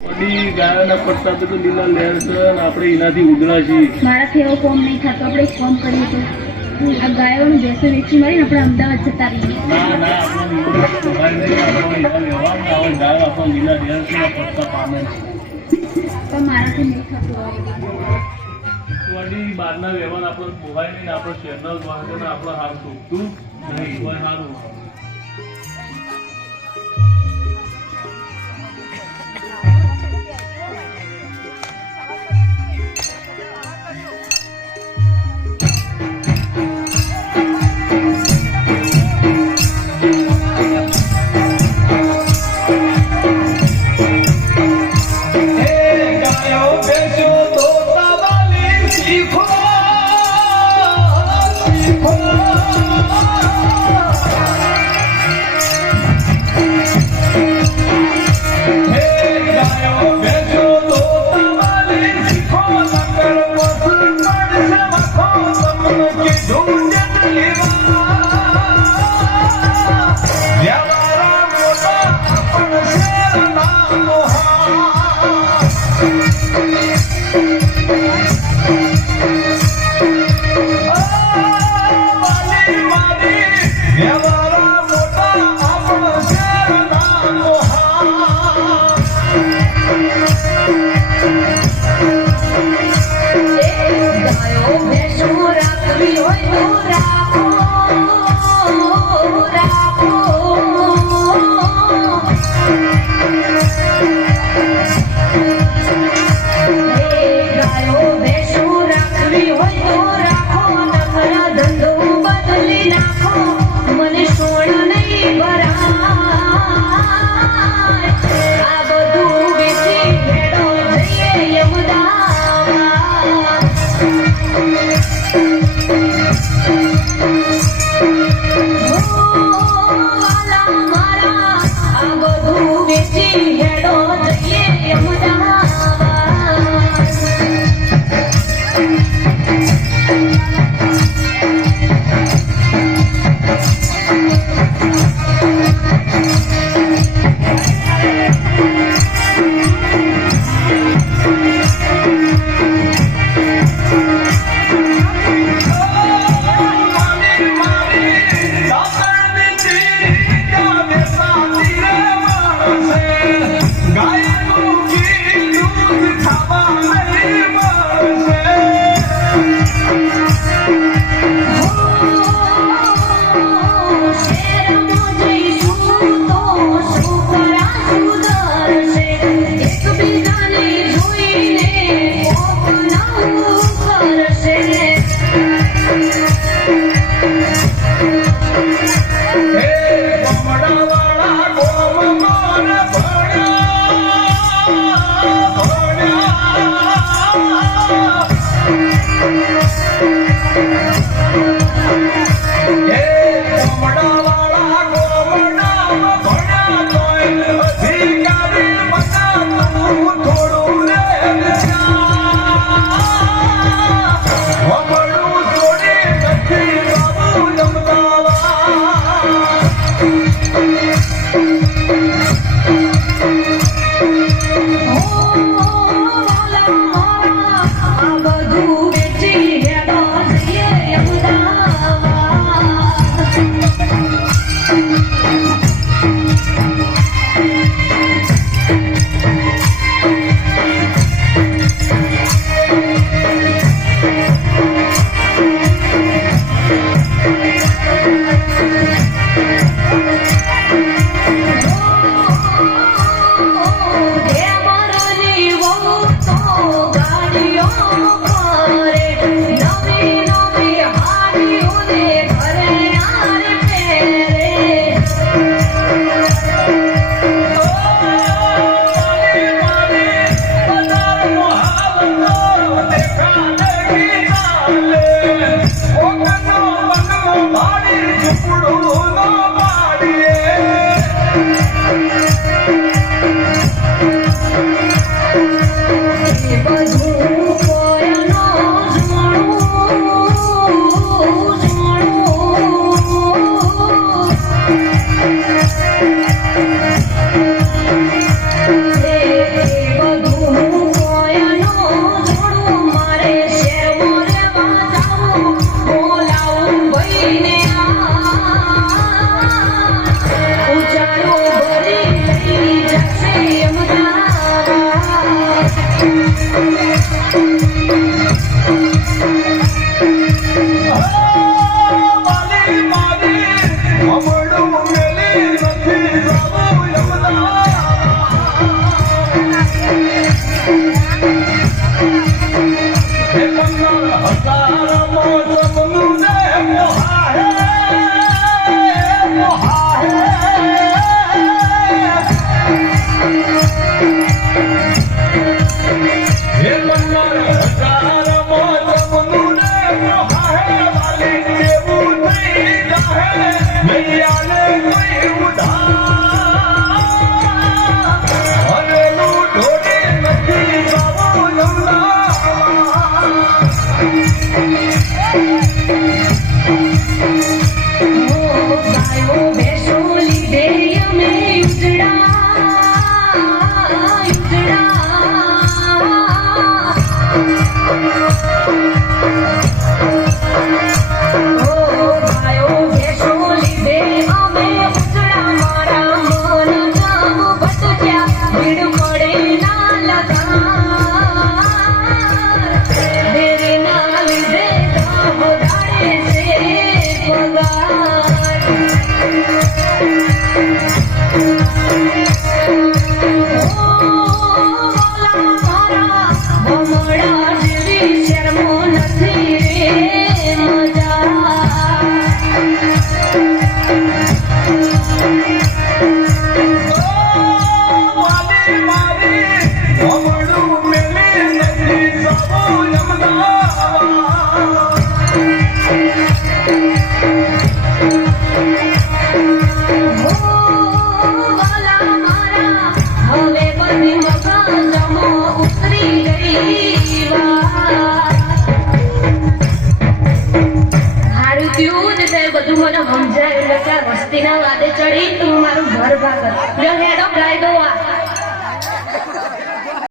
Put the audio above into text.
મોટી ગાયના પટ્ટા તો એનાથી ઉધડા મારાથી આપણે ફોર્મ કરીએ આપણે અમદાવાદ જતા બહારના વ્યવહાર આપણે મોબાઈલ આપણે ચેનલ વાંચે આપણે હાર શોધતું નહીં. કોઈ હારું. Oh, my, oh, my. મને સમજાય એટલે વસ્તીના વાદે ચડી તું મારું ઘર ભાગત. લ્યો હેડો કાયદો આ